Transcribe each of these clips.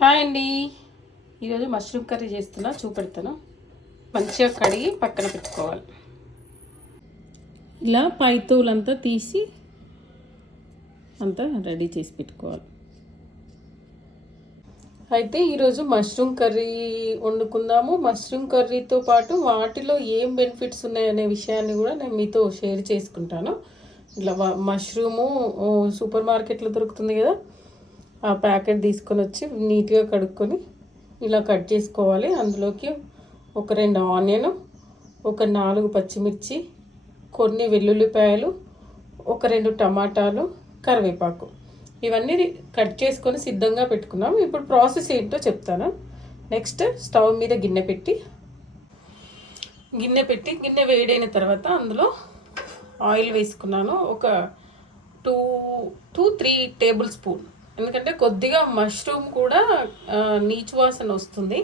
Hi అండి. ఈరోజు mushroom curry చేస్తున్నా చూపెడతాను. మంచిగా కడిగి పక్కన పెట్టుకోవాలి. ఇలా పైతూలంతా తీసి అంతా రెడీ చేసి పెట్టుకోవాలి. అయితే ఈరోజు మష్రూమ్ కర్రీ వండుకుందాము. మష్రూమ్ కర్రీతో పాటు వాటిలో ఏం బెనిఫిట్స్ ఉన్నాయనే విషయాన్ని కూడా నేను మీతో షేర్ చేసుకుంటాను. ఇట్లా మష్రూము సూపర్ మార్కెట్లో దొరుకుతుంది కదా. ఆ ప్యాకెట్ తీసుకొని వచ్చి నీట్గా కడుక్కొని ఇలా కట్ చేసుకోవాలి. అందులోకి ఒక రెండు ఆనియన్ ఒక నాలుగు పచ్చిమిర్చి కొన్ని వెల్లుల్లిపాయలు ఒక రెండు టమాటాలు కరివేపాకు. ఇవన్నీ కట్ చేసుకొని సిద్ధంగా పెట్టుకున్నాం. ఇప్పుడు ప్రాసెస్ ఏంటో చెప్తాను. నెక్స్ట్ స్టవ్ మీద గిన్నె పెట్టి గిన్నె పెట్టి గిన్నె వేడైన తర్వాత అందులో ఆయిల్ వేసుకున్నాను. ఒక two two three tablespoon. ఎందుకంటే కొద్దిగా మష్రూమ్ కూడా నీచు వాసన వస్తుంది.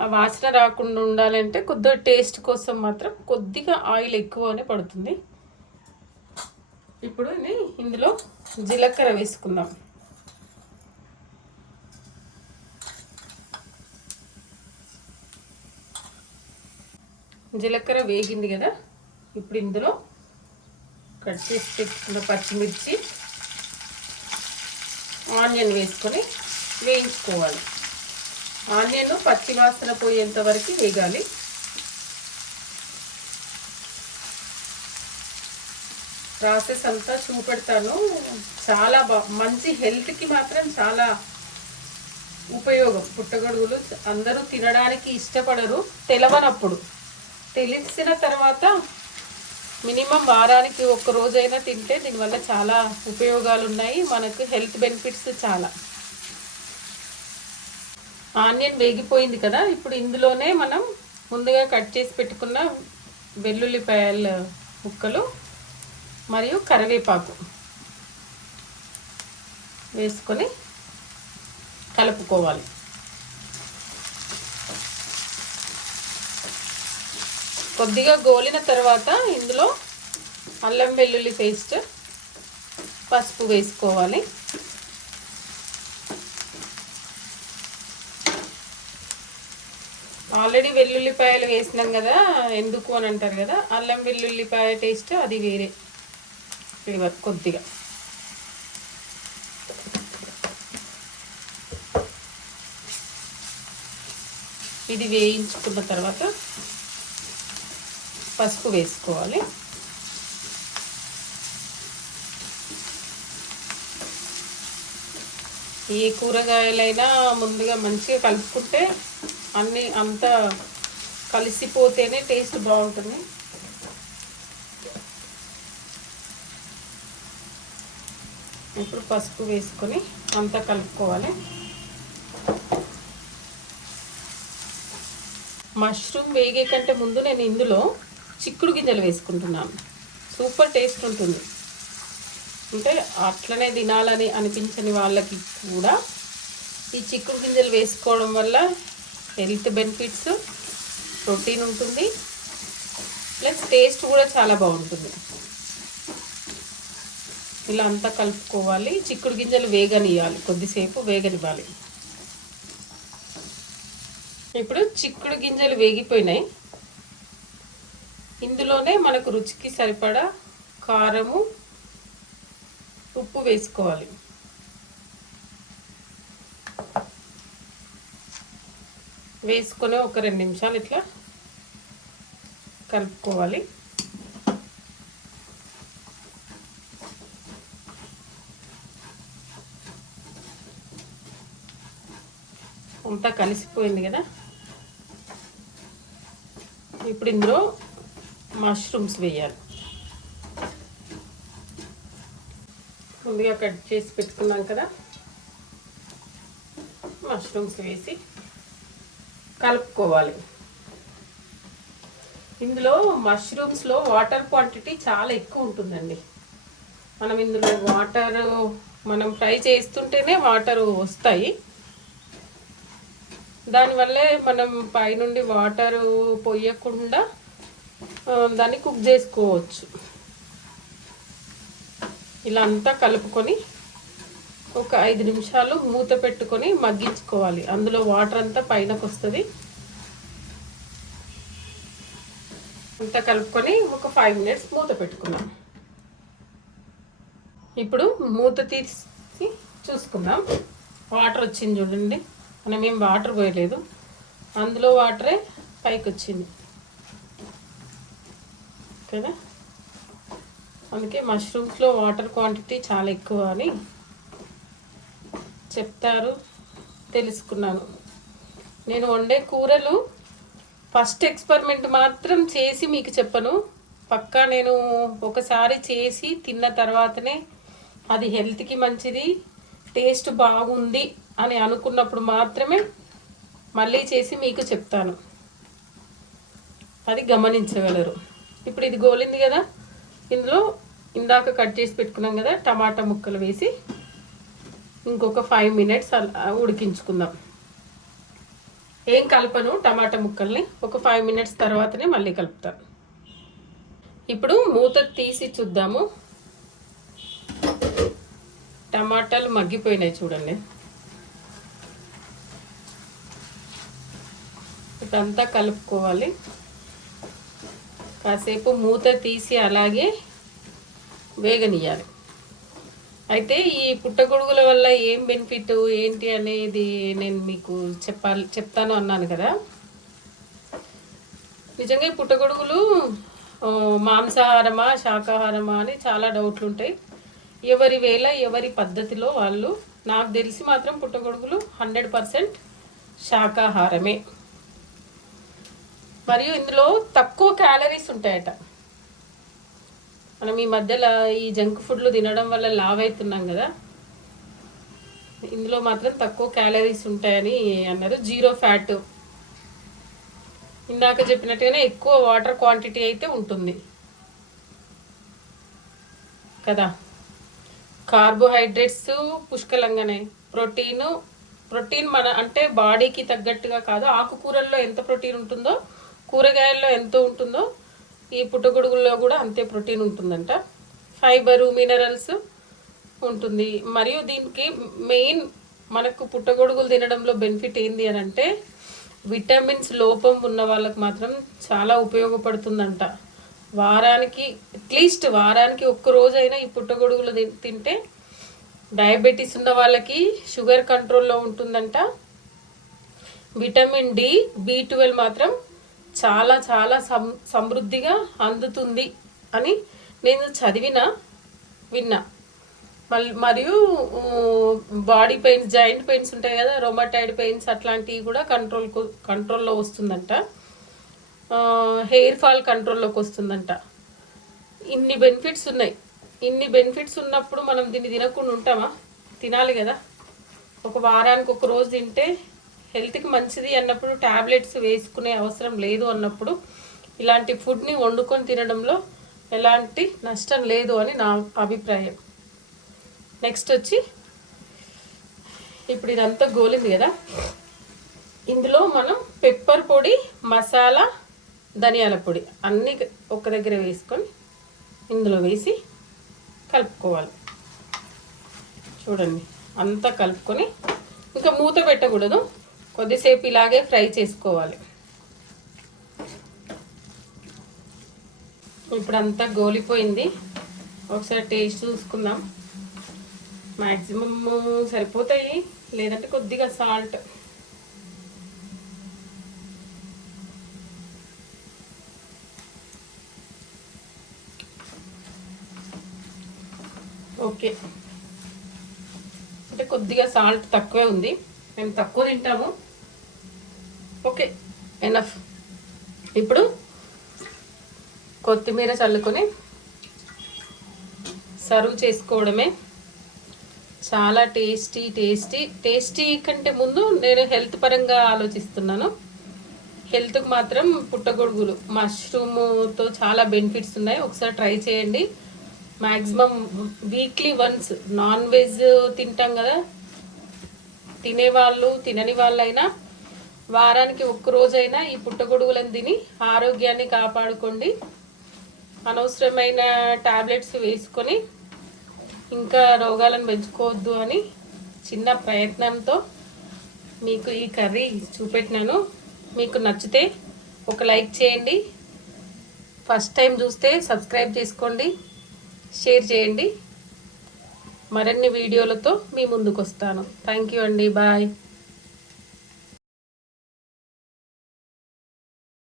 ఆ వాసన రాకుండా ఉండాలంటే కొద్దిగా టేస్ట్ కోసం మాత్రం కొద్దిగా ఆయిల్ ఎక్కువనే పడుతుంది. ఇప్పుడు ఇది ఇందులో జీలకర్ర వేసుకుందాం. జీలకర్ర వేగింది కదా? ఇప్పుడు ఇందులో కట్ చేసి పెట్టుకున్న పచ్చిమిర్చి ఆనియన్ వేసుకొని వేయించుకోవాలి. ఆనియన్ పచ్చి వాసన పోయేంత వరకు వేగాలి. ప్రాసెస్ అంతా చూపెడతాను. చాలా బా మంచి హెల్త్కి మాత్రం చాలా ఉపయోగం. పుట్టగొడుగులు అందరూ తినడానికి ఇష్టపడరు తెలవనప్పుడు. తెలిసిన తర్వాత మినిమం వారానికి ఒక్క రోజైనా తింటే దీనివల్ల చాలా ఉపయోగాలు ఉన్నాయి మనకు హెల్త్ బెనిఫిట్స్ చాలా. ఆనియన్ వేగిపోయింది కదా. ఇప్పుడు ఇందులోనే మనం ముందుగా కట్ చేసి పెట్టుకున్న వెల్లుల్లిపాయల ముక్కలు మరియు కరివేపాకు వేసుకొని కలుపుకోవాలి. కొద్దిగా గోలిన తర్వాత ఇందులో అల్లం వెల్లుల్లి పేస్ట్ పసుపు వేసుకోవాలి. ఆల్రెడీ వెల్లుల్లిపాయలు వేసినాం కదా ఎందుకు అని అంటారు కదా అల్లం వెల్లుల్లిపాయ టేస్ట్ అది వేరే ఫ్లేవర్ కొద్దిగా. ఇది వేయించుకున్న తర్వాత పసుపు వేసుకోవాలి. ఏ కూరగాయలైనా ముందుగా మంచిగా కలుపుకుంటే అన్నీ అంతా కలిసిపోతేనే టేస్ట్ బాగుంటుంది. ఇప్పుడు పసుపు వేసుకొని అంతా కలుపుకోవాలి. మష్రూమ్ వేగే కంటే ముందు నేను ఇందులో చిక్కుడు గింజలు వేసుకుంటున్నాను. సూపర్ టేస్ట్ ఉంటుంది. అంటే అట్లనే తినాలని అనిపించని వాళ్ళకి కూడా ఈ చిక్కుడు గింజలు వేసుకోవడం వల్ల హెల్త్ బెనిఫిట్స్ ప్రోటీన్ ఉంటుంది. ప్లస్ టేస్ట్ కూడా చాలా బాగుంటుంది. ఇలా అంతా కలుపుకోవాలి. చిక్కుడు గింజలు వేగనియాలి కొద్దిసేపు వేగనివ్వాలి. ఇప్పుడు చిక్కుడు గింజలు వేగిపోయినాయి. ఇందులోనే మనకు రుచికి సరిపడా కారము ఉప్పు వేసుకోవాలి. వేసుకొని ఒక రెండు నిమిషాలు ఇట్లా కలుపుకోవాలి. అంతా కలిసిపోయింది కదా? ఇప్పుడు ఇందులో మష్రూమ్స్ వేయాలి. ముందుగా కట్ చేసి పెట్టుకున్నాం కదా? మష్రూమ్స్ వేసి కలుపుకోవాలి. ఇందులో మష్రూమ్స్లో వాటర్ క్వాంటిటీ చాలా ఎక్కువ ఉంటుందండి. మనం ఇందులో వాటర్ మనం ఫ్రై చేస్తుంటేనే వాటర్ వస్తాయి. దానివల్లే మనం పైనుండి వాటర్ పోయకుండా దాన్ని కుక్ చేసుకోవచ్చు. ఇలా అంతా కలుపుకొని ఒక ఐదు నిమిషాలు మూత పెట్టుకొని మగ్గించుకోవాలి. అందులో వాటర్ అంతా పైనకు వస్తుంది. అంతా కలుపుకొని ఒక ఫైవ్ మినిట్స్ మూత పెట్టుకుందాం. ఇప్పుడు మూత తీసి చూసుకుందాం. వాటర్ వచ్చింది చూడండి. మనం ఏం వాటర్ పోయలేదు. అందులో వాటరే పైకి వచ్చింది కదా? అందుకే మష్రూమ్స్లో వాటర్ క్వాంటిటీ చాలా ఎక్కువ అని చెప్తారు తెలుసుకున్నాను. నేను వండే కూరలు ఫస్ట్ ఎక్స్పెరిమెంట్ మాత్రం చేసి మీకు చెప్పను. పక్కా నేను ఒకసారి చేసి తిన్న తర్వాతనే అది హెల్త్కి మంచిది టేస్ట్ బాగుంది అని అనుకున్నప్పుడు మాత్రమే మళ్ళీ చేసి మీకు చెప్తాను. అది గమనించగలరు. ఇప్పుడు ఇది గోలింది కదా. ఇందులో ఇందాక కట్ చేసి పెట్టుకున్నాం కదా టమాటా ముక్కలు వేసి ఇంకొక ఫైవ్ మినిట్స్ అలా ఉడికించుకుందాం. ఏం కలపను? టమాటా ముక్కల్ని ఒక ఫైవ్ మినిట్స్ తర్వాతనే మళ్ళీ కలుపుతాను ఇప్పుడు మూత తీసి చూద్దాము. టమాటాలు మగ్గిపోయినాయి చూడండి. ఇదంతా కలుపుకోవాలి. కాసేపు మూత తీసి అలాగే వేగనియాలి అయితే ఈ పుట్టగొడుగుల వల్ల ఏం బెనిఫిట్ ఏంటి అనేది నేను మీకు చెప్పాలి చెప్తాను అన్నాను కదా. నిజంగా ఈ పుట్టగొడుగులు మాంసాహారమా శాకాహారమా అని చాలా డౌట్లు ఉంటాయి. ఎవరి వేళ ఎవరి పద్ధతిలో వాళ్ళు నాకు తెలిసి మాత్రం పుట్టగొడుగులు హండ్రెడ్ పర్సెంట్ శాకాహారమే. మరియు ఇందులో తక్కువ క్యాలరీస్ ఉంటాయట. మనం ఈ మధ్యలో ఈ జంక్ ఫుడ్లు తినడం వల్ల లావ్ అవుతున్నాం కదా. ఇందులో మాత్రం తక్కువ క్యాలరీస్ ఉంటాయని అన్నారు. జీరో ఫ్యాట్ ఇందాక చెప్పినట్టుగానే ఎక్కువ వాటర్ క్వాంటిటీ అయితే ఉంటుంది. కదా. కార్బోహైడ్రేట్స్ పుష్కలంగానే. ప్రోటీన్ ప్రోటీన్ మన అంటే బాడీకి తగ్గట్టుగా కాదు. ఆకుకూరల్లో ఎంత ప్రోటీన్ ఉంటుందో కూరగాయల్లో ఎంత ఉంటుందో ఈ పుట్టగొడుగుల్లో కూడా అంతే ప్రోటీన్ ఉంటుందంట. ఫైబరు మినరల్స్ ఉంటుంది. మరియు దీనికి మెయిన్ మనకు పుట్టగొడుగులు తినడంలో బెనిఫిట్ ఏంది అని అంటే విటమిన్స్ లోపం ఉన్న వాళ్ళకి మాత్రం చాలా ఉపయోగపడుతుందంట. వారానికి అట్లీస్ట్ వారానికి ఒక్కరోజైనా ఈ పుట్టగొడుగులు తింటే డయాబెటీస్ ఉన్న వాళ్ళకి షుగర్ కంట్రోల్లో ఉంటుందంట. విటమిన్ డి బి ట్వెల్వ్ మాత్రం చాలా చాలా సం సమృద్ధిగా అందుతుంది అని నేను చదివిన విన్నా. మరియు బాడీ పెయిన్స్ జాయింట్ పెయిన్స్ ఉంటాయి కదా రొమటైడ్ పెయిన్స్ అట్లాంటివి కూడా కంట్రోల్ కంట్రోల్లో వస్తుందంట. హెయిర్ ఫాల్ కంట్రోల్లోకి వస్తుందంట. ఇన్ని బెనిఫిట్స్ ఉన్నాయి. ఇన్ని బెనిఫిట్స్ ఉన్నప్పుడు మనం దీన్ని తినకుండా ఉంటామా? తినాలి కదా. ఒక వారానికి ఒక రోజు తింటే హెల్త్కి మంచిది అన్నప్పుడు ట్యాబ్లెట్స్ వేసుకునే అవసరం లేదు అన్నప్పుడు ఇలాంటి ఫుడ్ని వండుకొని తినడంలో ఎలాంటి నష్టం లేదు అని నా అభిప్రాయం. నెక్స్ట్ వచ్చి ఇప్పుడు ఇదంతా గోలింది కదా. ఇందులో మనం పెప్పర్ పొడి మసాలా ధనియాల పొడి అన్నీ ఒక దగ్గర వేసుకొని ఇందులో వేసి కలుపుకోవాలి. చూడండి అంతా కలుపుకొని ఇంకా మూత పెట్టకూడదు. కొద్దిసేపు ఇలాగే ఫ్రై చేసుకోవాలి. ఇప్పుడు అంతా గోలిపోయింది. ఒకసారి టేస్ట్ చూసుకుందాం. మ్యాక్సిమమ్ సరిపోతాయి లేదంటే కొద్దిగా సాల్ట్. ఓకే. అంటే కొద్దిగా సాల్ట్ తక్కువే ఉంది. మేము తక్కువ తింటాము. ఎనఫ్ ఇప్పుడు కొత్తిమీర చల్లుకొని సర్వ్ చేసుకోవడమే. చాలా టేస్టీ టేస్టీ. టేస్టీ కంటే ముందు నేను హెల్త్ పరంగా ఆలోచిస్తున్నాను. హెల్త్కి మాత్రం పుట్టగొడుగులు మష్రూమ్తో చాలా బెనిఫిట్స్ ఉన్నాయి. ఒకసారి ట్రై చేయండి. Maximum weekly once non veg తింటాం కదా. తినేవాళ్ళు తినని వాళ్ళైనా వారానికి ఒక్కరోజైనా ఈ పుట్టగొడుగులను తిని ఆరోగ్యాన్ని కాపాడుకోండి. అనవసరమైన టాబ్లెట్స్ వేసుకొని ఇంకా రోగాలను పెంచుకోవద్దు అని చిన్న ప్రయత్నంతో మీకు ఈ కర్రీ చూపెట్టినాను. మీకు నచ్చితే ఒక లైక్ చేయండి. ఫస్ట్ టైం చూస్తే సబ్స్క్రైబ్ చేసుకోండి. షేర్ చేయండి. మరిన్ని వీడియోలతో మీ ముందుకు వస్తాను థ్యాంక్ యూ అండి. బాయ్.